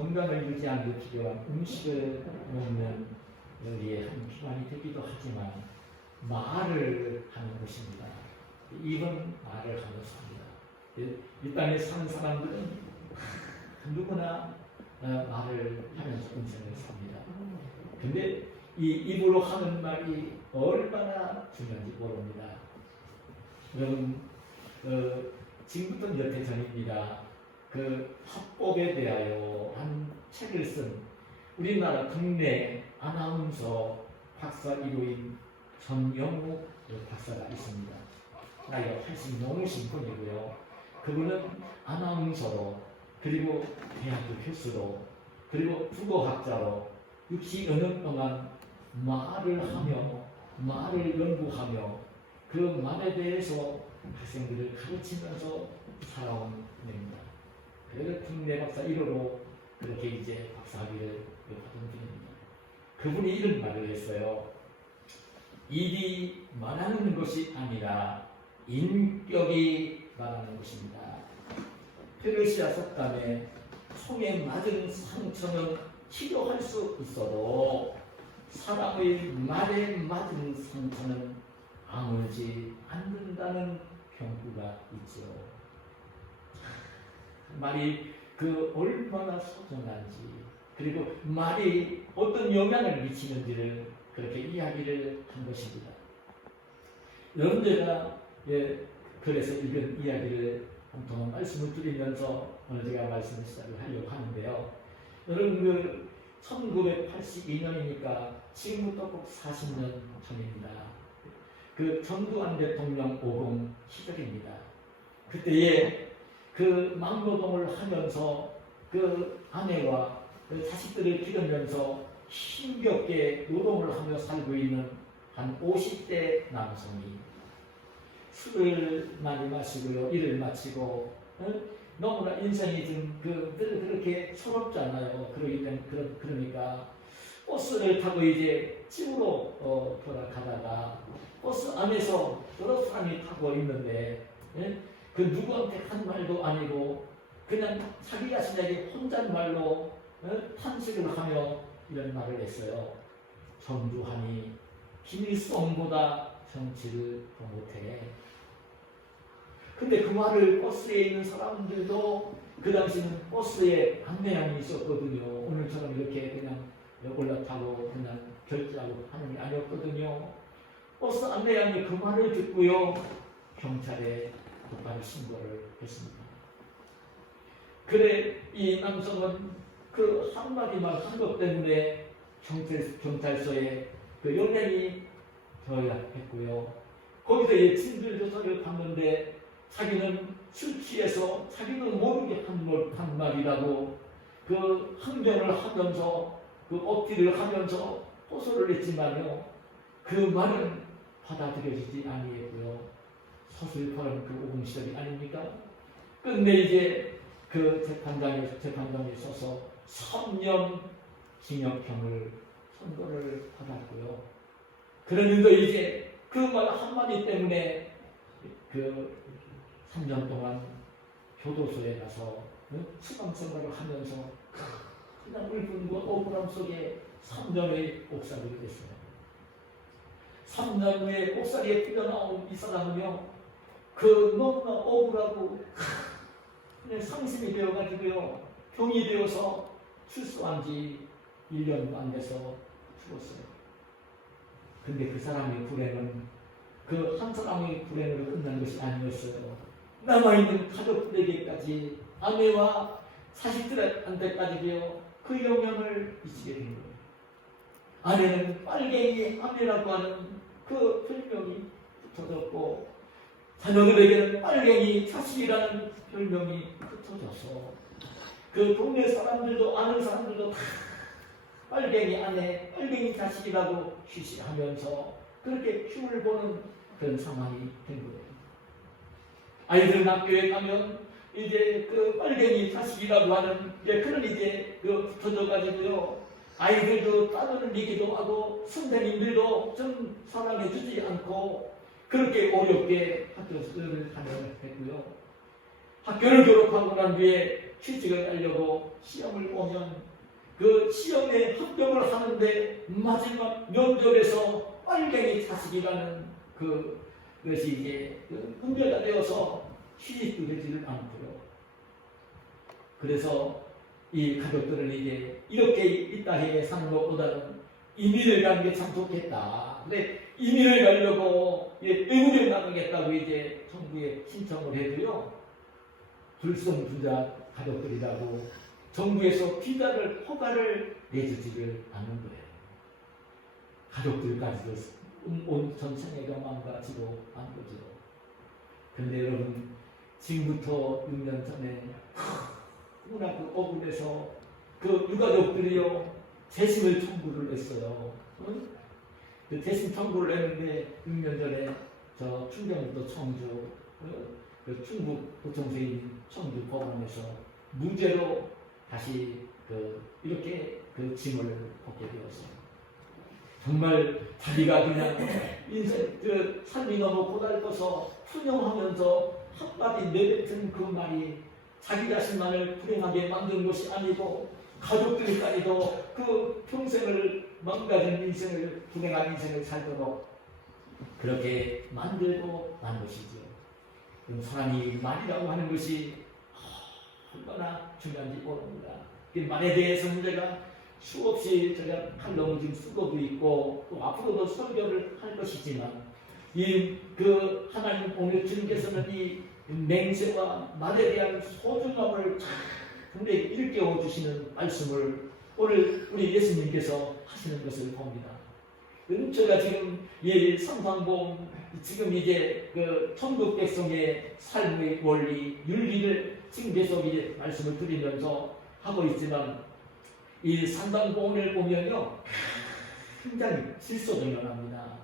건강을 유지하는 데 필요한 음식을 먹는 여기에 한 기관이 되기도 하지만 말을 하는 것입니다. 입은 말을 하면서 합니다. 이 땅에 사는 사람들은 누구나 말을 하면서 인생을 삽니다. 근데 이 입으로 하는 말이 얼마나 중요한지 모릅니다. 여러분, 지금부터 몇 해 전입니다. 그 합법에 대하여 한 책을 쓴 우리나라 국내 아나운서 박사 1호인 전영욱 박사가 있습니다. 나이가 80 넘으신 분이고요. 그분은 아나운서로, 그리고 대학교 교수로, 그리고 국어학자로 60여 년 동안 말을 하며 말을 연구하며 그 말에 대해서 학생들을 가르치면서 살아온 분입니다. 그래서 국내 박사 1호로 그렇게 이제 박사학위를 받은 분입니다. 그분이 이런 말을 했어요. 입이 말하는 것이 아니라 인격이 말하는 것입니다. 페르시아 속담에 손에 맞은 상처는 치료할 수 있어도 사람의 말에 맞은 상처는 아물지 않는다는 경구가 있죠. 말이 그 얼마나 소중한지, 그리고 말이 어떤 영향을 미치는지를 그렇게 이야기를 한 것입니다. 여러분들과 그래서 이런 이야기를 한번 말씀을 드리면서 오늘 제가 말씀을 시작을 하려고 하는데요. 여러분, 1982년이니까 지금부터 꼭 40년 전입니다. 그 전두환 대통령 5공 시절입니다. 그때에 그 막노동을 하면서 그 아내와 그 자식들을 기르면서 힘겹게 노동을 하며 살고 있는 한 50대 남성이 술을 많이 마시고요, 일을 마치고 너무나 인생이 좀 늘 그렇게 서럽잖아요. 그러니까 버스를 타고 이제 집으로 돌아가다가 버스 안에서 여러 사람이 타고 있는데 그 누구한테 한 말도 아니고 그냥 자기 자신에게 혼잣말로 탄식을 하며 이런 말을 했어요. 전두환이 김일성보다 정치를 더 못해. 근데 그 말을 버스에 있는 사람들도, 그 당시는 버스에 안내양이 있었거든요. 오늘처럼 이렇게 그냥 올라타고 그냥 결제하고 하는 게 아니었거든요. 버스 안내양이 그 말을 듣고요, 경찰에 곧바로 신고를 했습니다. 그래, 이 남성은 그 한마디 말 한 것 때문에 경찰서에 그 연행이 되었고요. 거기서 친들 조사를 받는데 자기는 술 취해서 자기는 모르게 한 말이라고 그 항변을 하면서 그 어필을 하면서 호소를 했지만요, 그 말은 받아들여지지 아니했고요. 서슬퍼런 그 오공시절이 아닙니까? 끝내 이제 그 재판장에 서서 3년 징역형을 선고를 받았고요. 그런데 이제 그 말 한마디 때문에 그 3년 동안 교도소에 가서 수감생활을 하면서 그냥 울분과 억울함 속에 3년의 옥살이가 됐어요. 3년 후에 옥살이에 풀려나온 이 사람은요, 그 너무나 억울하고 그냥 상심이 되어가지고요, 병이 되어서 출소한 지 1년도 안 돼서 죽었어요. 근데 그 사람의 불행은 그 한 사람의 불행으로 끝난 것이 아니었어요. 남아있는 가족들에게까지, 아내와 자식들한테까지도요, 그 영향을 미치게 된 거예요. 아내는 빨갱이 아내라고 하는 그 별명이 붙어졌고, 자녀들에게는 빨갱이 자식이라는 별명이 붙어져서 그 동네 사람들도, 아는 사람들도 다 빨갱이 아내, 빨갱이 자식이라고 쉬쉬하면서 그렇게 흉을 보는 그런 상황이 된 거예요. 아이들 학교에 가면 이제 그 빨갱이 자식이라고 하는 그런 이제 붙어져 가지고요, 아이들도 따돌리기도 하고 선생님들도 좀 사랑해주지 않고 그렇게 어렵게 학교를 다녔고요. 학교를 졸업하고 난 뒤에 취직을 하려고 시험을 보면 그 시험에 합격을 하는데 마지막 면접에서 빨갱이 자식이라는 그것이 이제 문제가 되어서 취직도 되지를 않고요. 그래서 이 가족들은 이제 이렇게 있다 해 사는 것보다는 이민을 가는 게 참 좋겠다. 근데 이민을 가려고 외국에 나가겠다고 이제 정부에 신청을 해도요. 불성부자 가족들이라고 정부에서 비자를 허가를 내주지를 않는 거예요. 가족들까지도 온 전체가 망가지고 안 거죠. 근데 여러분 지금부터 6년 전에 워낙 억울해서 그 유가족들이요 재심을 청구를 했어요. 응? 그 재심 청구를 했는데 6년 전에 저 충청도 청주 그 충북 도청세인 청주 법원에서 무죄로 다시 이렇게 그 짐을 벗게 되었어요. 정말 자기가 그냥 인생 삶이 너무 고달퍼서 투영하면서 한마디 내뱉은 그 말이 자기 자신만을 불행하게 만든 것이 아니고 가족들까지도 그 평생을 망가진 인생을 불행한 인생을 살도록 그렇게 만들고 난 것이죠. 그럼 사람이 말이라고 하는 것이 얼마나 중요한지 모릅니다. 그 말에 대해서 문제가 수없이 제가 칼럼을 지금 쓰고도 있고 또 앞으로도 설교를 할 것이지만 하나님 오늘 주님께서는 이 맹세와 말에 대한 소중함을 근데 일깨워 주시는 말씀을 오늘 우리 예수님께서 하시는 것을 봅니다. 제가 지금 삼상봉 지금 이제 그 천국 백성의 삶의 원리, 윤리를 지금 계속 이제 말씀을 드리면서 하고 있지만 이 삼상봉을 보면요 굉장히 질서정연합니다.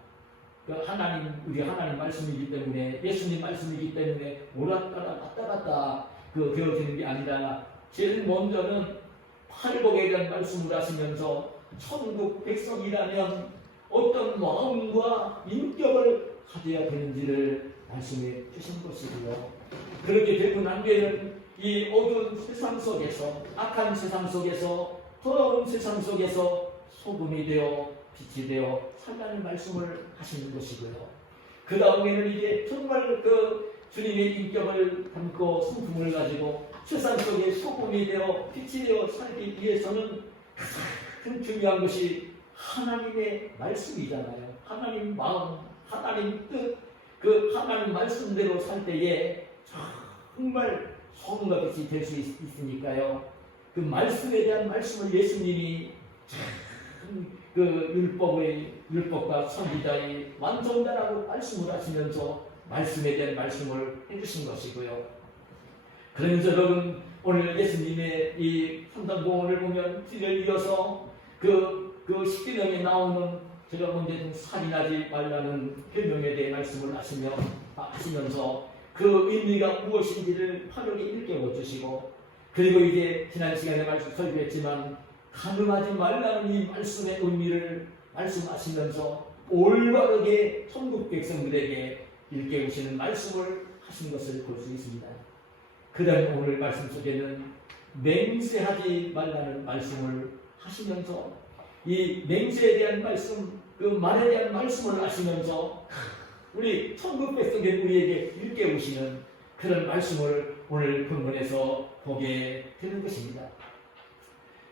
우리 하나님 말씀이기 때문에 예수님 말씀이기 때문에 오락가락 왔다 갔다 되어지는 게 아니라 제일 먼저는 팔복에 대한 말씀을 하시면서 천국 백성이라면 어떤 마음과 인격을 가져야 되는지를 말씀해 주신 것이고요. 그렇게 되고 난 뒤에는 이 어두운 세상 속에서 악한 세상 속에서 더러운 세상 속에서 소금이 되어 빛이 되어 살라는 말씀을 하시는 것이고요. 그 다음에는 이제 정말 주님의 인격을 담고 성품을 가지고 세상 속에 소금이 되어 빛이 되어 살기 위해서는 가장 중요한 것이 하나님의 말씀이잖아요. 하나님 마음, 하나님 뜻, 하나님 말씀대로 살 때에 정말 소금과 빛이 될 수 있으니까요. 그 말씀에 대한 말씀을 예수님이 율법과 선지자의 완성자라고 말씀을 하시면서 말씀에 대한 말씀을 해주신 것이고요. 그러면서 여러분 오늘 예수님의 이 삼상봉을 보면 뒤를 이어서 그 십계명에 나오는 제가 먼저 살인하지 말라는 계명에 대해 말씀을 하시면서 그 의미가 무엇인지를 화려하게 일깨워 주시고 그리고 이제 지난 시간에 설교했지만 간음하지 말라는 이 말씀의 의미를 말씀하시면서 올바르게 천국 백성들에게 일깨우시는 말씀을 하신 것을 볼 수 있습니다. 그 다음에 오늘 말씀 속에는 맹세하지 말라는 말씀을 하시면서 이 맹세에 대한 말씀, 그 말에 대한 말씀을 하시면서 우리 천국 백성들 우리에게 일깨우시는 그런 말씀을 오늘 본문에서 보게 되는 것입니다.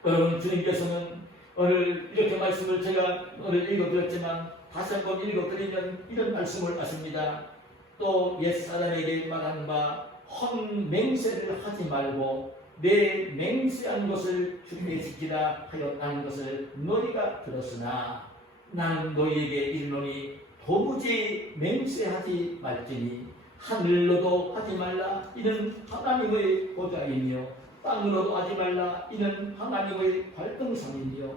여러분 주님께서는 오늘 이렇게 말씀을 제가 오늘 읽어드렸지만 다시 한번 읽어드리면 이런 말씀을 하십니다. 또 옛사람에게 말한 바 헛맹세를 하지 말고 내 맹세한 것을 주님께 지키라 하였다는 것을 너희가 들었으나 나는 너희에게 이르노니 도무지 맹세하지 말지니 하늘로도 하지 말라 이는 하나님의 보좌이며 땅으로도 하지 말라 이는 하나님의 발등상이며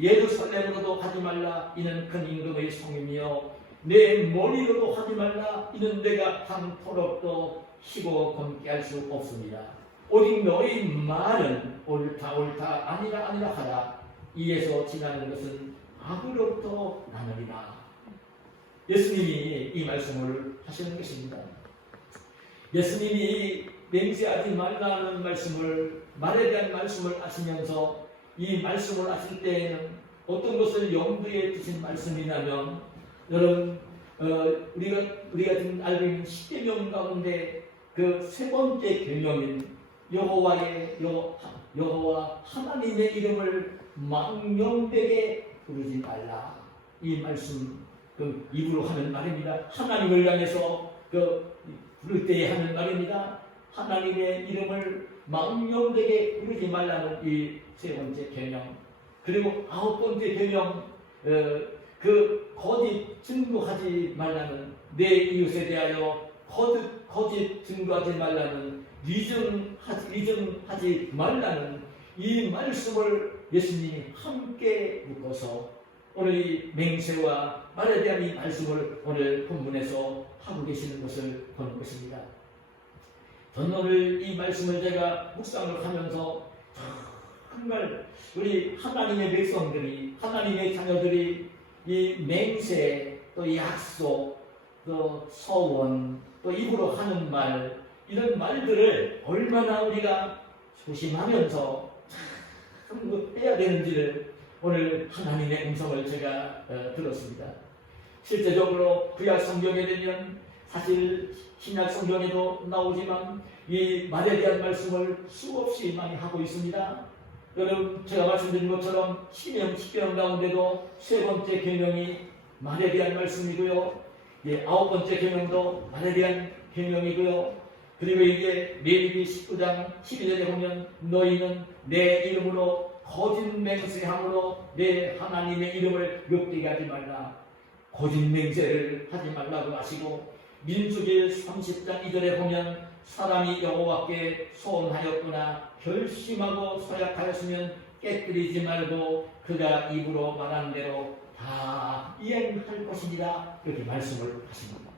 예루살렘으로도 하지 말라 이는 큰 임금의 성이며 내 머리로도 하지 말라 이는 내가 한토록도 희고 검게 할 수 없습니다. 오직 너희 말은 옳다 아니라 하라. 이에서 지나는 것은 악으로부터 나느니라. 예수님이 이 말씀을 하시는 것입니다. 예수님이 맹세하지 말라는 말씀을 말에 대한 말씀을 아시면서 이 말씀을 아실 때에는 어떤 것을 염두에 두신 말씀이냐면, 여러분 우리가 지금 알고 있는 10계명 가운데 그 세 번째 계명인 여호와 하나님의 이름을 망령되게 부르지 말라. 이 말씀 입으로 하는 말입니다. 하나님을 향해서 부를 때에 하는 말입니다. 하나님의 이름을 망령되게 부르지 말라는 이 세 번째 계명. 그리고 아홉 번째 계명, 거짓 증거하지 말라는, 내 이웃에 대하여 거짓 증거하지 말라는, 위증하지 말라는 이 말씀을 예수님이 함께 묶어서 오늘 이 맹세와 말에 대한 이 말씀을 오늘 본문에서 하고 계시는 것을 보는 것입니다. 저는 오늘 이 말씀을 제가 묵상을 하면서 정말 우리 하나님의 백성들이, 하나님의 자녀들이 이 맹세, 또 약속, 또 서원, 또 입으로 하는 말, 이런 말들을 얼마나 우리가 조심하면서 참 해야 되는지를 오늘 하나님의 음성을 제가 들었습니다. 실제적으로 구약 성경에 되면, 사실 신약 성경에도 나오지만 이 말에 대한 말씀을 수없이 많이 하고 있습니다. 여러분, 제가 말씀드린 것처럼 십계명 가운데도 세 번째 계명이 말에 대한 말씀이고요, 아홉 번째 계명도 말에 대한 계명이고요, 그리고 이게 레위기 19장 12절에 보면 너희는 내 이름으로 거짓 맹세함으로 내 하나님의 이름을 욕되게 하지 말라. 거짓 맹세를 하지 말라고 하시고, 민수기 30장 2절에 보면 사람이 여호와께 소원하였거나 결심하고 서약하였으면 깨뜨리지 말고 그가 입으로 말한 대로 다 이행할 것이니라, 이렇게 말씀을 하십니다.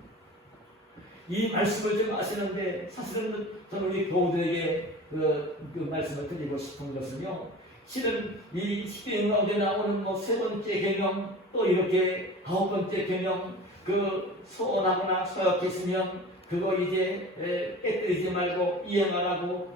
이 말씀을 좀 아시는데, 사실은 저는 우리 교우들에게 그 말씀을 드리고 싶은 것은요, 실은 이 십계명 가운데 나오는 세 번째 계명, 또 이렇게 아홉 번째 계명, 소원하거나 서약했으면 그거 이제 깨뜨리지 말고 이행하라고,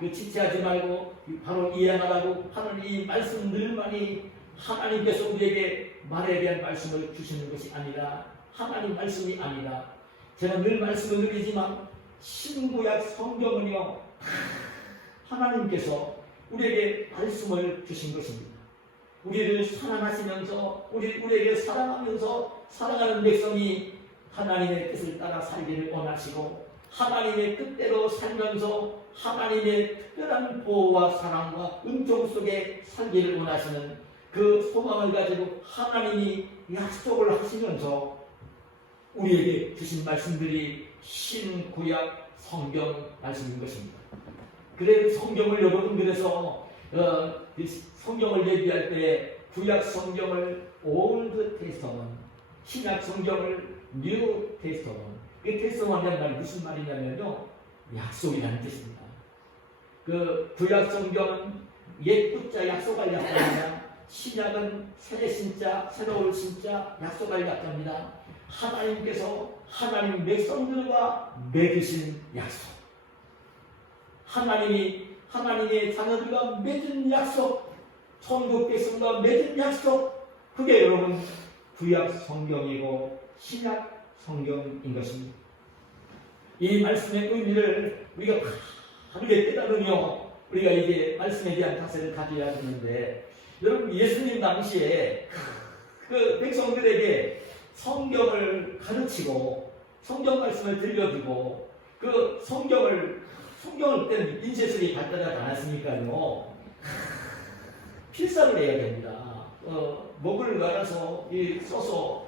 지체하지 말고 바로 이행하라고 하는 이 말씀들만이 하나님께서 우리에게 말에 대한 말씀을 주시는 것이 아니라, 하나님 말씀이 아니라, 제가 늘 말씀을 드리지만 신구약 성경은요, 하나님께서 우리에게 말씀을 주신 것입니다. 우리를 사랑하시면서, 우리에게 사랑하면서 사랑하는 백성이 하나님의 뜻을 따라 살기를 원하시고, 하나님의 뜻대로 살면서 하나님의 특별한 보호와 사랑과 은총 속에 살기를 원하시는 그 소망을 가지고 하나님이 약속을 하시면서 우리에게 주신 말씀들이 신구약 성경 말씀인 것입니다. 그래서 성경을 여러분, 그래서 성경을 얘기할 때 구약 성경을 올드 테스터먼트, 신약 성경을 뉴 테스터먼트. 이 테스터먼트라는 말이 무슨 말이냐면요, 약속이라는 뜻입니다. 구약 성경은 옛 구자 약속할 약자입니다. 신약은 새 신자, 새로울 신자, 약속할 약자입니다. 하나님께서 하나님 백성들과 맺으신 약속, 하나님의 자녀들과 맺은 약속, 천국 백성과 맺은 약속, 그게 여러분 구약 성경이고 신약 성경인 것입니다. 이 말씀의 의미를 우리가 바르게 깨달으며 우리가 이제 말씀에 대한 자세를 가져야 하는데, 여러분, 예수님 당시에 그 백성들에게 성경을 가르치고 성경 말씀을 들려주고, 그 성경을 그때는 인쇄술이 발달하지 않았으니까요, 필사를 해야 됩니다. 목을 갈아서 써서,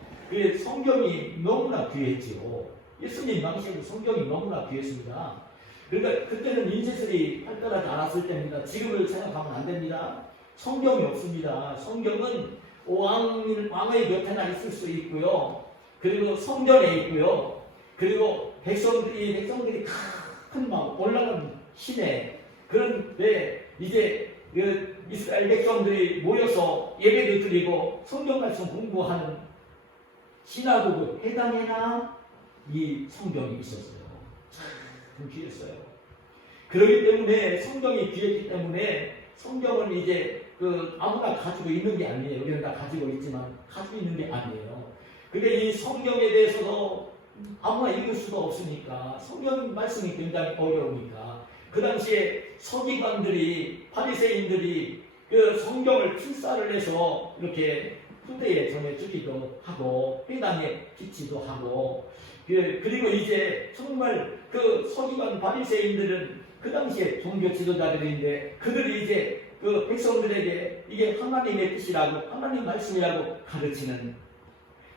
성경이 너무나 귀했지요. 예수님 당시에도 성경이 너무나 귀했습니다. 그러니까 그때는 인쇄술이 발달하지 않았을 때입니다. 지금을 생각하면 안 됩니다. 성경이 없습니다. 성경은 왕의 곁에나 있을 수 있고요, 그리고 성전에 있고요, 그리고 백성들이 큰 막 올라간 시내, 그런데 이제 이스라엘 백성들이 모여서 예배를 드리고 성경 말씀 공부하는 시나고그 회당에나 이 성경이 있었어요. 참 귀했어요. 그렇기 때문에 성경이 귀했기 때문에 성경을 이제 아무나 가지고 있는 게 아니에요. 우리는 다 가지고 있지만 가지고 있는 게 아니에요. 근데 이 성경에 대해서도 아무나 읽을 수도 없으니까 성경 말씀이 굉장히 어려우니까 그 당시에 서기관들이 바리새인들이 그 성경을 필사를 해서 이렇게 후대에 전해주기도 하고 회당에 비치도 하고 그리고 이제 정말 그 서기관 바리새인들은 그 당시에 종교 지도자들인데 그들이 이제 그 백성들에게 이게 하나님의 뜻이라고 하나님 말씀이라고 가르치는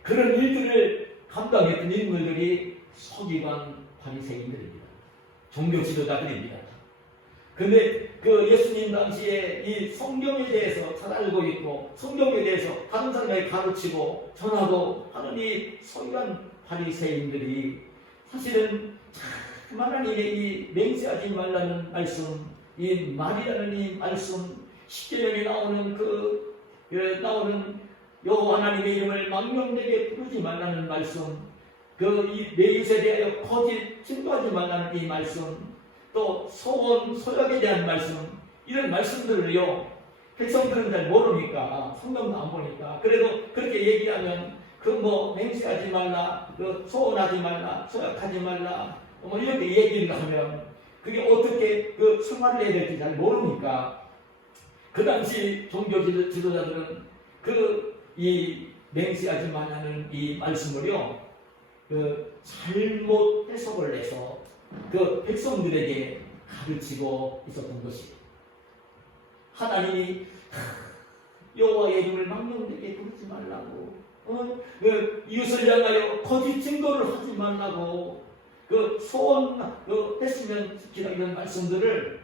그런 일들을 감당했던 인물들이 서기관 바리새인들입니다. 종교 지도자들입니다. 근데 그 예수님 당시에 이 성경에 대해서 잘 알고 있고 성경에 대해서 다른 사람에게 가르치고 전하고 하는 이 서기관 바리새인들이 사실은 참 하나님의 이 맹세하지 말라는 말씀, 이 말이라는 이 말씀, 십계명에 나오는 나오는 여호와 하나님의 이름을 망령되게 부르지 말라는 말씀, 이 내유에 대하여 거짓 증거하지 말라는 이 말씀, 또 소원, 소약에 대한 말씀, 이런 말씀들을요 백성들은 잘 모르니까 성경도 안 보니까 그래도 그렇게 얘기하면 맹세하지 말라, 소원하지 말라, 소약하지 말라, 이렇게 얘기를 하면 그게 어떻게 생활을 해야 될지 잘 모르니까 그 당시 종교 지도자들은 이 맹세하지 말라는 이 말씀을요 잘못 해석을 해서 백성들에게 가르치고 있었던 것이에요. 하나님이 여호와의 이름을 망령되게 부르지 말라고, 이웃을 향하여 거짓 증거를 하지 말라고, 소원 했으면 지키라 이런 말씀들을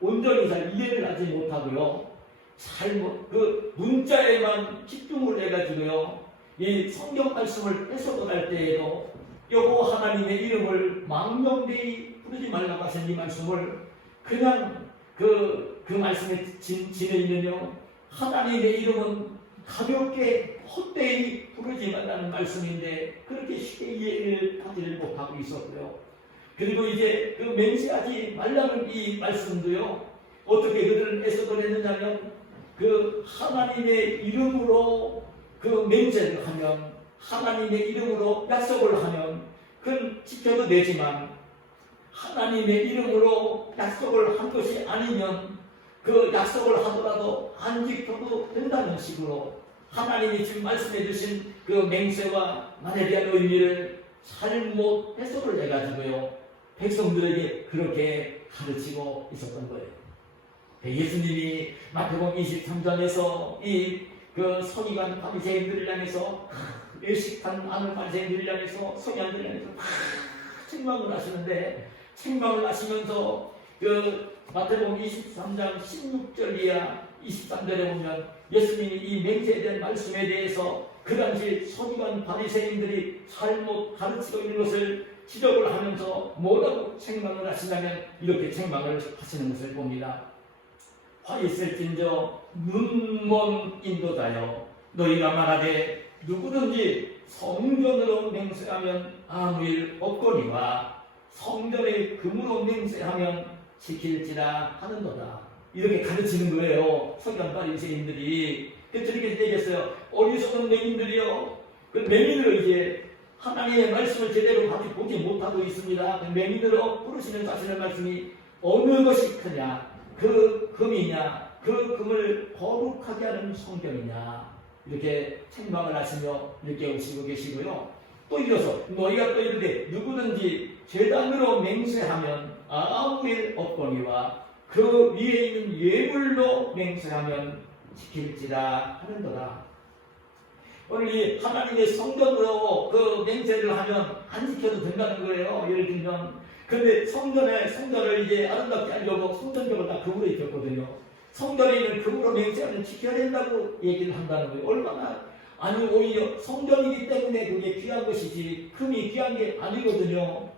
온전히 잘 이해를 하지 못하고요, 잘못 문자에만 집중을 해가지고요, 이 성경 말씀을 해석을 할 때에도 여호와 하나님의 이름을 망령되이 부르지 말라고 하신 이 말씀을 그냥 그 말씀에 지내 있는요 하나님의 이름은 가볍게 헛되이 부르지 말라는 말씀인데 그렇게 쉽게 이해를 하지를 못하고 있었고요. 그리고 이제 맹세하지 말라는 이 말씀도요 어떻게 그들은 해석을 했느냐면 하나님의 이름으로 맹세를 하면 하나님의 이름으로 약속을 하면 그건 지켜도 되지만 하나님의 이름으로 약속을 한 것이 아니면 약속을 하더라도 안 지켜도 된다는 식으로 하나님이 지금 말씀해 주신 맹세와 말에 대한 의미를 잘못 해석을 해가지고요 백성들에게 그렇게 가르치고 있었던 거예요. 예수님이 마태복음 23장에서 서기관 바리새인들을 향해서 외식한 아는 바리새인들을 향해서 서기관들을 향해서 책망을 하시는데 책망을 하시면서 마태복음 23장 16절 이하 23절에 보면 예수님이 이 맹세에 대한 말씀에 대해서 그 당시 서기관 바리새인들이 잘못 가르치고 있는 것을 지적을 하면서 뭐라고 책망을 하시냐면 이렇게 책망을 하시는 것을 봅니다. 화 있을진저 눈먼 인도자여 너희가 말하되 누구든지 성전으로 맹세하면 아무 일 없거니와 성전의 금으로 맹세하면 지킬지라 하는도다. 이렇게 가르치는 거예요. 서기관 바리새인들이. 그래서 이렇게 얘기했어요. 어리석은 맹인들이요. 맹인으로 이제 하나님의 말씀을 제대로 보지 못하고 있습니다. 맹인으로 부르시는 자신의 말씀이 어느 것이 크냐? 금이냐? 금을 거룩하게 하는 성경이냐? 이렇게 책망을 하시며 이렇게 오시고 계시고요. 또 이어서 너희가 또 이르되 누구든지 제단으로 맹세하면 아무 일 없거니와 그 위에 있는 예물로 맹세하면 지킬지라 하는도다. 오늘 이 하나님의 성전으로 맹세를 하면 안 지켜도 된다는 거예요. 예를 들면 근데 성전을 이제 아름답게 하려고 성전벽을 다 금으로 입혔거든요. 성전에 있는 금으로 맹세하면 지켜야 된다고 얘기를 한다는 거예요. 얼마나 아니 오히려 성전이기 때문에 그게 귀한 것이지 금이 귀한 게 아니거든요.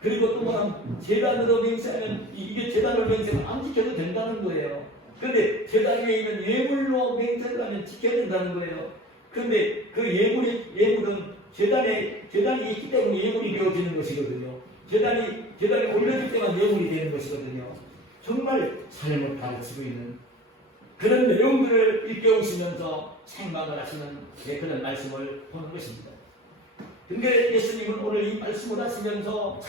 그리고 또 뭐냐면 제단으로 맹세하면 이게 제단으로 맹세하면 안 지켜도 된다는 거예요. 그런데 제단 위에 있는 예물로 맹세를 하면 지켜야 된다는 거예요. 그런데 예물은 제단이 있기 때문에 예물이 되어지는 것이거든요. 제단이 계단에 올려질 때만 내용이 되는 것이거든요. 정말 잘못 가르치고 있는 그런 내용들을 일깨우시면서 생각을 하시는 그런 말씀을 보는 것입니다. 근데 예수님은 오늘 이 말씀을 하시면서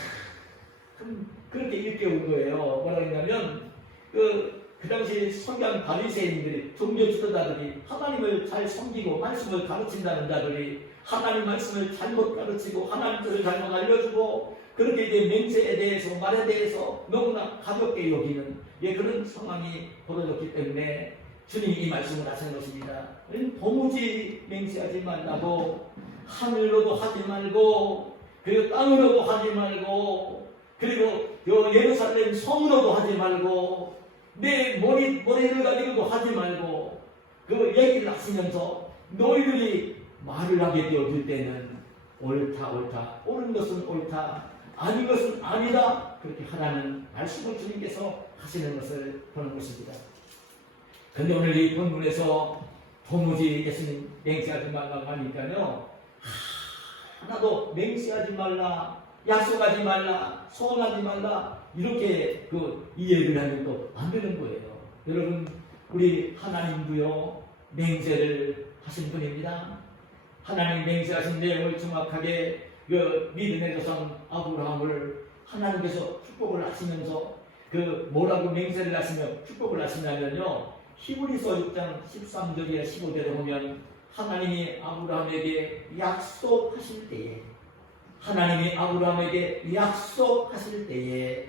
참 그렇게 일깨운 거예요. 뭐라 했냐면 그 당시 성경 바리새인들이 종교 지도자들이 하나님을 잘 섬기고 말씀을 가르친다는 자들이 하나님 말씀을 잘못 가르치고 하나님 뜻을 잘못 알려주고 그렇게 이제 맹세에 대해서 말에 대해서 너무나 가볍게 여기는 그런 상황이 벌어졌기 때문에 주님이 이 말씀을 하시는 것입니다. 도무지 맹세하지 말라고 하늘로도 하지 말고 그리고 땅으로도 하지 말고 그리고 예루살렘 성으로도 하지 말고 내 머리를 가지고도 하지 말고 그 얘기를 하시면서 너희들이 말을 하게 되어질 때는 옳다 옳은 것은 옳다 아닌 것은 아니다 그렇게 하라는 말씀을 주님께서 하시는 것을 보는 것입니다. 그런데 오늘 이 본문에서 도무지 예수님 맹세하지 말라고 하니까요 하나도 맹세하지 말라 약속하지 말라 소원하지 말라 이렇게 이해를 하면 또 안 되는 거예요. 여러분 우리 하나님도요 맹세를 하신 분입니다. 하나님 맹세하신 내용을 정확하게 믿음의 조상 아브라함을 하나님께서 축복을 하시면서 뭐라고 맹세를 하시며 축복을 하시냐면요 히브리서 6장 13절에 15절에 보면 하나님이 아브라함에게 약속하실 때에 하나님이 아브라함에게 약속하실 때에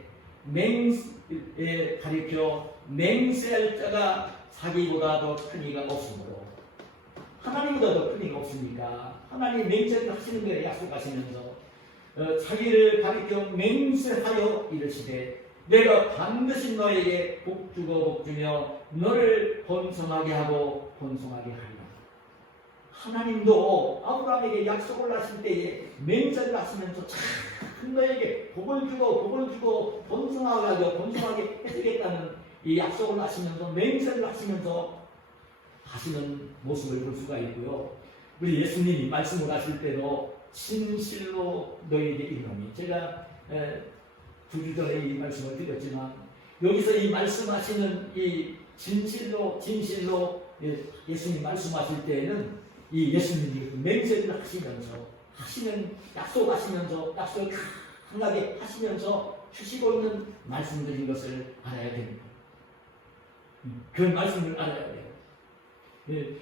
가리켜 맹세할 자가 자기보다 더 큰 이가 없으므로 하나님보다 더 큰 이가 없으니까 하나님 맹세를 하시는 거예요. 약속하시면서 자기를 가리켜 맹세하여 이르시되 내가 반드시 너에게 복주며 너를 번성하게 하고 번성하게 하리라. 하나님도 아브라함에게 약속을 하실 때에 맹세를 하시면서 참 너에게 복을 주고 번성하게 해주겠다는 이 약속을 하시면서 맹세를 하시면서 하시는 모습을 볼 수가 있고요. 우리 예수님이 말씀을 하실 때도 진실로 너에게 이르노니 제가 2주 전에 이 말씀을 드렸지만 여기서 이 말씀하시는 이 진실로 예수님 말씀하실 때에는 이 예수님이 맹세를 약속을 강하게 하시면서 주시고 있는 말씀들인 것을 알아야 됩니다. 그 말씀을 알아야 돼요.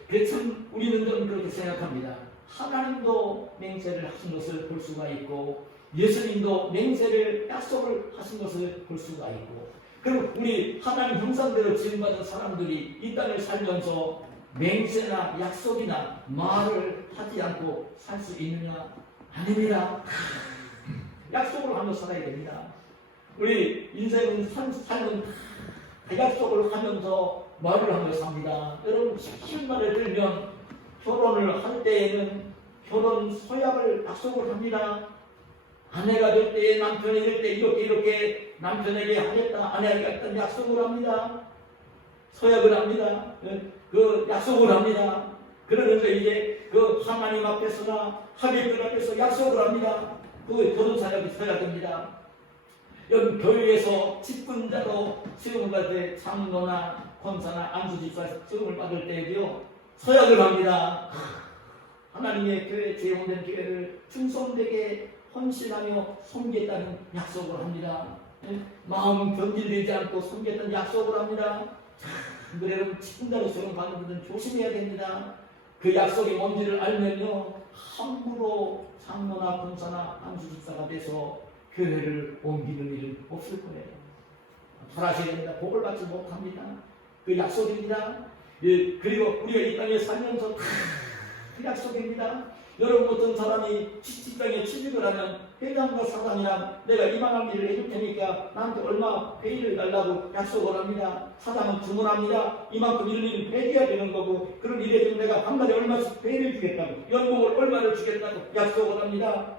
그래서 참 우리는 좀 그렇게 생각합니다. 하나님도 맹세를 하신 것을 볼 수가 있고 예수님도 맹세를 약속을 하신 것을 볼 수가 있고 그리고 우리 하나님 형상대로 지음받은 사람들이 이 땅을 살면서 맹세나 약속이나 말을 하지 않고 살 수 있느냐? 아닙니다. 약속을 하며 살아야 됩니다. 우리 인생은 삶은 약속을 하면서 말을 하며 삽니다. 여러분 쉬운 말을 들면 결혼을 할 때에는 결혼 서약을 약속을 합니다. 아내가 될 때에 남편이 될 때 이렇게 남편에게 하겠다 아내에게 하겠다 약속을 합니다. 서약을 합니다. 약속을 합니다. 그러면서 이제 하나님 앞에서나 하객들 앞에서 약속을 합니다. 결혼 서약이 서약됩니다. 여기 교회에서 직분자로 시험을 받을 때 장로나 권사나 안수집사 시험을 받을 때에도요 서약을 합니다. 하나님의 교회 재혼된 교회를 충성되게 헌신하며 섬기겠다는 약속을 합니다. 마음 변질되지 않고 섬기겠다는 약속을 합니다. 그래도 직분자로 시험 받는 분들은 조심해야 됩니다. 그 약속이 뭔지를 알면요 함부로 장로나 권사나 안수집사가 돼서 교회를 옮기는 일은 없을 거예요. 잘하셔야 됩니다. 복을 받지 못합니다. 그 약속입니다. 그리고 우리가 이 땅에 살면서 그 약속입니다. 여러분 어떤 사람이 직장에 취직을 하면 회장과 사장이랑 내가 이만한 일을 해줄 테니까 나한테 얼마 페이를 달라고 약속을 합니다. 사장은 주문합니다. 이만큼 일을 해줘야 되는 거고 그럼 일에 좀 내가 한 달에 얼마씩 페이를 주겠다고 연봉을 얼마를 주겠다고 약속을 합니다.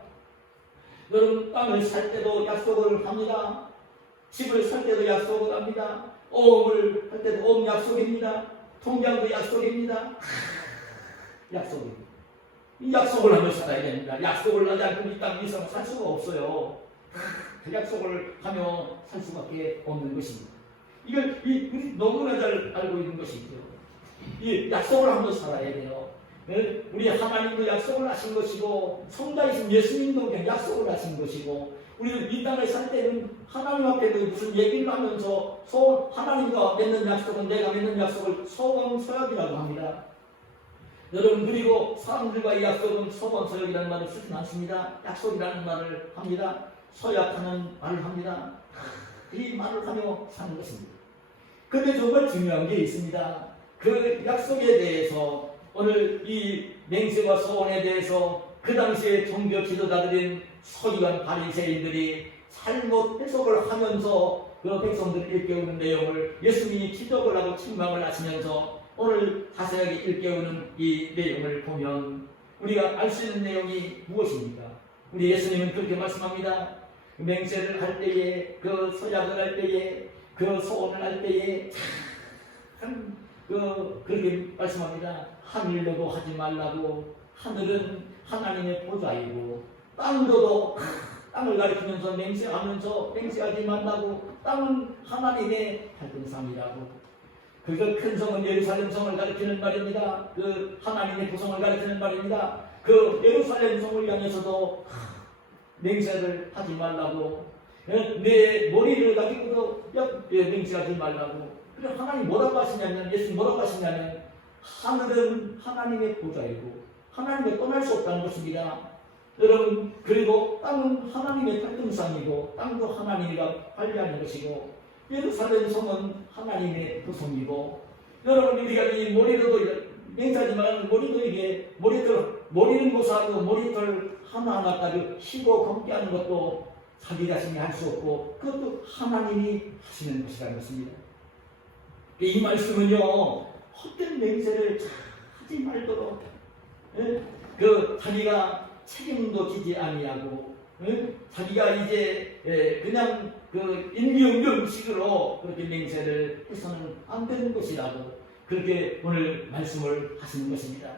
여러분 땅을 살 때도 약속을 합니다. 집을 살 때도 약속을 합니다. 어음을 할 때도 어음 약속입니다. 통장도 약속입니다. 약속입니다. 이 약속을 하며 살아야 됩니다. 약속을 하지 않고 이 땅 이상 살 수가 없어요. 그 약속을 하며 살 수밖에 없는 것입니다. 이걸 우리 너무나 잘 알고 있는 것이죠. 이 약속을 하며 살아야 돼요. 우리 하나님도 약속을 하신 것이고 성자이신 예수님도 그냥 약속을 하신 것이고 우리는 이 땅에 살 때는 하나님 앞에도 무슨 얘기를 하면서 하나님과 맺는 약속은 내가 맺는 약속을 서원서약이라고 합니다. 여러분 그리고 사람들과의 약속은 서원서약이라는 말을 쓰지 않습니다. 약속이라는 말을 합니다. 서약하는 말을 합니다. 이 말을 하며 사는 것입니다. 그런데 정말 중요한 게 있습니다. 그 약속에 대해서 오늘 이 맹세와 서원에 대해서 그 당시에 종교 지도자들인 서기관 바리새인들이 잘못 해석을 하면서 그 백성들을 일깨우는 내용을 예수님이 기적을 하고 책망을 하시면서 오늘 자세하게 일깨우는 이 내용을 보면 우리가 알 수 있는 내용이 무엇입니까? 우리 예수님은 그렇게 말씀합니다. 맹세를 할 때에 그 서약을 할 때에 그 소원을 할 때에 참 그렇게 말씀합니다. 하늘로도 하지 말라고. 하늘은 하나님의 보좌이고 땅으로도 땅을 가리키면서 맹세하지 말라고. 땅은 하나님의 발등상이라고. 그래서 큰 성은 예루살렘 성을 가리키는 말입니다. 그 하나님의 구성을 가리키는 말입니다. 그 예루살렘 성을 향해서도 맹세를 하지 말라고. 내 머리를 가지고도 맹세하지 말라고. 그럼 하나님 뭐라고 하시냐면, 예수님 뭐라고 하시냐면, 하늘은 하나님의 보좌이고 하나님을 떠날 수 없다는 것입니다. 여러분, 그리고 땅은 하나님의 발등상이고 땅도 하나님이라 관리하는 것이고 예루살렘 성은 하나님의 구성이고, 여러분 우리가 이 머리로도 맹세하지 말라는 머리도 이게 머리는 고사하고 머리털 하나하나까지 쉬고 검게하는 것도 자기 자신이 할 수 없고 그것도 하나님이 하시는 것이라는 것입니다. 이 말씀은요, 헛된 맹세를 하지 말도록 자기가 책임도 지지 아니하고 자기가 이제 그냥 인기응변식으로 그렇게 맹세를 해서는 안 되는 것이라고 그렇게 오늘 말씀을 하시는 것입니다.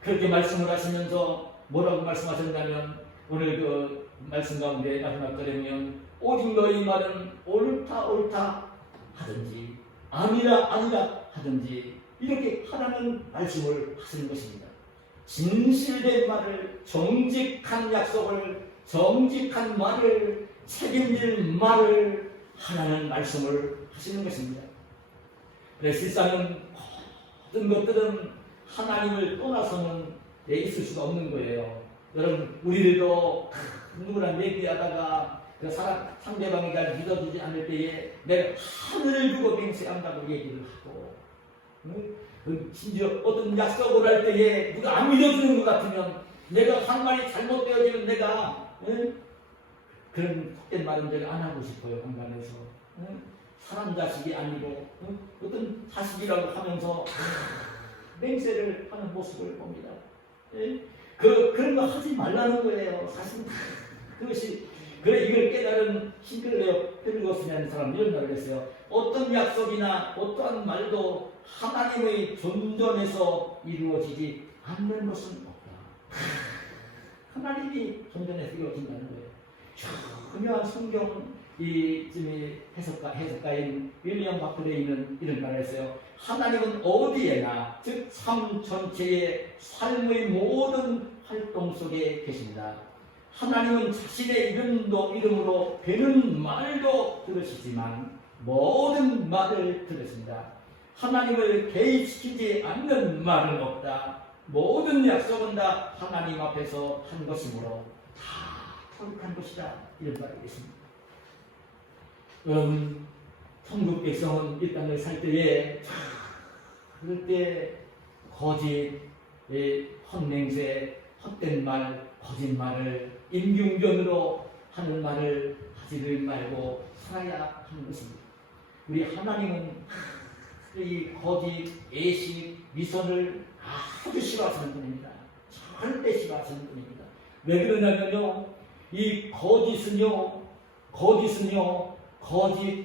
그렇게 말씀을 하시면서 뭐라고 말씀하셨냐면 오늘 그 말씀 가운데 마지막 절에 보면 오직 너희 말은 옳다 하든지 아니라 하든지 이렇게 하라는 말씀을 하시는 것입니다. 진실된 말을, 정직한 약속을, 정직한 말을, 책임질 말을 하라는 말씀을 하시는 것입니다. 그래서 실상은 모든 것들은 하나님을 떠나서는 있을 수가 없는 거예요. 여러분, 우리들도 누구나 얘기하다가 그 상대방이 잘 믿어주지 않을 때에 내가 하늘을 두고 맹세한다고 얘기를 하고, 심지어 어떤 약속을 할 때에 누가 안 믿어주는 것 같으면 내가 한 말이 잘못되어지면 내가 그런 속된 말은 내가 안 하고 싶어요. 공간에서 사람 자식이 아니고 어떤 자식이라고 하면서 맹세를 하는 모습을 봅니다. 그런 거 하지 말라는 거예요. 사실 그것이 그래 이걸 깨달은 싱글레어 펠리거스라는 사람 이런 말을 했어요. 어떤 약속이나 어떠한 말도 하나님의 존전에서 이루어지지 않는 것은 없다. 하나님이 존전해서 이루어진다는 거예요. 중요한 성경 해석가인 윌리엄 바클레이는 이런 말을 했어요. 하나님은 어디에나 즉 삶 전체의 삶의 모든 활동 속에 계십니다. 하나님은 자신의 이름으로 되는 말도 들으시지만 모든 말을 들으십니다. 하나님을 개입시키지 않는 말은 없다. 모든 약속은 다 하나님 앞에서 한 것이므로 다 거룩한 것이다. 이런 말이 있습니다. 여러분, 천국 백성은 이 땅을 살 때에 그럴 때 거짓, 헛맹세, 헛된 말, 거짓말을 임기응변으로 하는 말을 하지를 말고 살아야 하는 것입니다. 우리 하나님은 이 거짓, 애식, 미선을 아주 싫어하시는 분입니다. 절대 싫어하시는 분입니다. 왜 그러냐면요, 이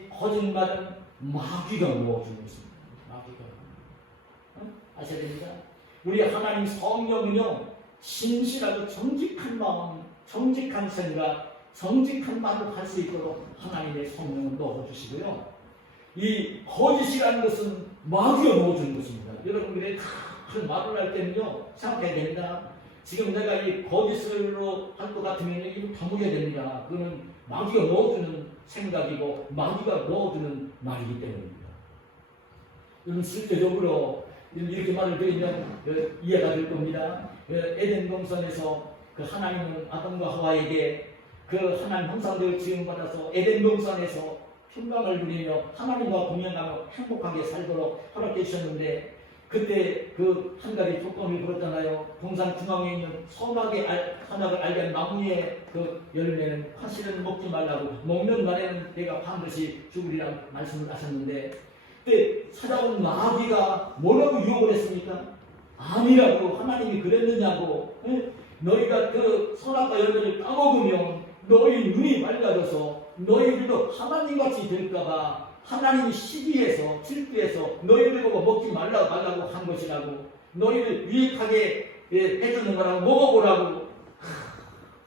거짓말은 마귀가 모아주는 것입니다. 마귀가. 아셔야 됩니다. 우리 하나님 성령은요, 진실하고 정직한 마음, 정직한 생각, 정직한 말을 할 수 있도록 하나님의 성령을 넣어주시고요. 이 거짓이라는 것은 마귀가 넣어주는 것입니다. 여러분들이 큰 말을 할 때는요, 생각해야 됩니다. 지금 내가 이 거짓으로 할 것 같으면 이거 다물어야 됩니다. 그거는 마귀가 넣어주는 생각이고 마귀가 넣어주는 말이기 때문입니다. 여러분 실제적으로 이렇게 말을 드리면 이해가 될 겁니다. 에덴 동산에서 그 하나님은 아담과 하와에게 그 하나님 형상대로 지음받아서 에덴 동산에서 평강을 누리며 하나님과 공연하며 행복하게 살도록 허락해 주셨는데, 그때 그 한 가지 조건을 걸었잖아요. 동산 중앙에 있는 선악의 선악을 알게 한 나무의 그 열매는 사실은 먹지 말라고, 먹는 날에는 내가 반드시 죽으리라 말씀을 하셨는데, 그때 찾아온 마귀가 뭐라고 유혹을 했습니까? 아니라고. 하나님이 그랬느냐고. 너희가 그 선악과 열매를 까먹으면 너희 눈이 맑아져서 너희들도 하나님같이 될까봐 하나님이 시기해서 질투해서 너희들 보고 먹지 말라고 한 것이라고, 너희를 유익하게 해주는 거라고, 먹어보라고.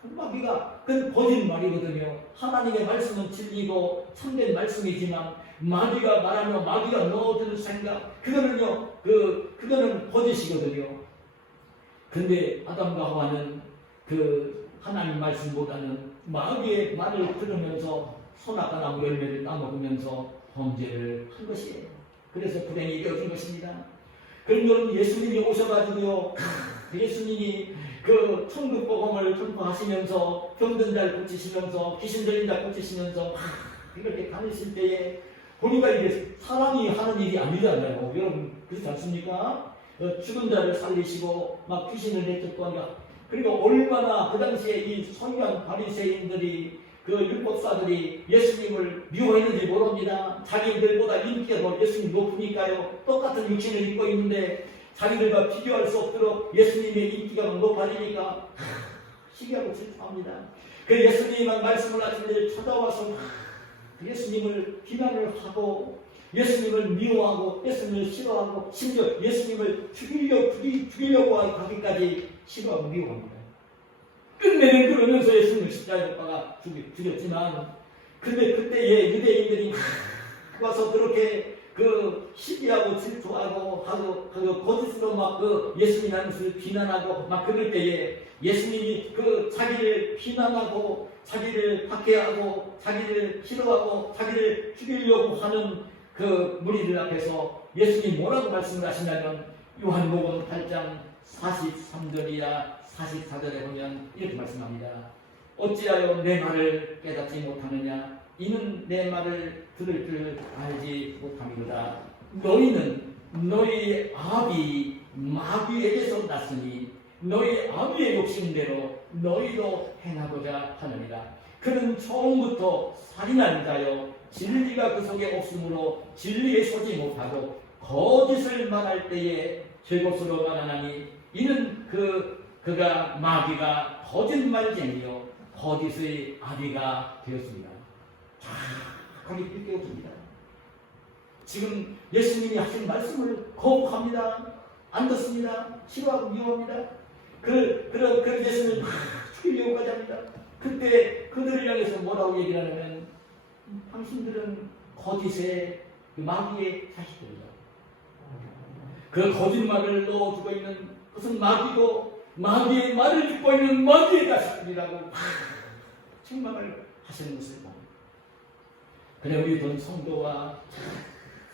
마귀가 그건 거짓말이거든요. 하나님의 말씀은 진리고 참된 말씀이지만 마귀가 말하며 마귀가 넣어주는 생각, 그거는 거짓이거든요. 근데 아담과 하와는 그 하나님 말씀보다는 마귀의 말을 들으면서 선악과 나무 열매를 따먹으면서 범죄를 한 것이에요. 그래서 불행이 이어진 것입니다. 그럼 여러분, 예수님이 오셔가지고요, 예수님이 그 천국 복음을 전파하시면서 병든 자를 고치시면서 귀신 들린 자 고치시면서 이렇게 다니실 때에 보니까 이게 사람이 하는 일이 아니잖아요. 여러분 그렇지 않습니까? 죽은 자를 살리시고 막 귀신을 내쫓고 하니까, 그리고 얼마나 그 당시에 이 선유한 바리새인들이 그 율법사들이 예수님을 미워했는지 모릅니다. 자기들보다 인기가 더 예수님 높으니까요. 똑같은 육신을 입고 있는데 자기들과 비교할 수 없도록 예수님의 인기가 높아지니까 시기하고 질투합니다. 그 예수님만 말씀을 하시는데 찾아와서 예수님을 비난을 하고 예수님을 미워하고 예수님을 싫어하고 심지어 예수님을 죽이려고 하기까지 싫어하고 미워합니다. 끝내는 그러면서 예수님을 십자가에 못 박아 죽였지만, 근데 그때에 유대인들이 와서 그렇게 그 시기하고 질투하고 하고 거짓으로 막 그 예수님이라는 것을 비난하고 막 그럴 때에 예수님이 그 자기를 비난하고 자기를 박해하고 자기를 싫어하고 자기를 죽이려고 하는 그 무리들 앞에서 예수님이 뭐라고 말씀을 하시냐면, 요한복음 8장 43절이야 44절에 보면 이렇게 말씀합니다. 어찌하여 내 말을 깨닫지 못하느냐? 이는 내 말을 들을 줄 알지 못함이로다. 너희는 너희 아비 마귀에게서 났으니 너희 아비의 욕심대로 너희도 행하고자 하느니라. 그는 처음부터 살인한 자여 진리가 그 속에 없으므로 진리에 서지 못하고 거짓을 말할 때에 죄것으로 말하나니, 이는 그가 마귀가 거짓말쟁이요 거짓의 아비가 되었습니다. 정확하게 일깨워줍니다. 지금 예수님이 하신 말씀을 거부합니다. 안 듣습니다. 싫어하고 미워합니다. 그 예수님을 죽이려고까지 합니다. 그때 그들을 향해서 뭐라고 얘기를 하냐면, 당신들은 거짓의 마귀의 자식들이다. 그 거짓말을 넣어주고 있는 그것은 마귀고 마귀의 말을 듣고 있는 마귀의 자식들이라고 책망을 하시는 것을 봅니다. 그래, 우리도 성도와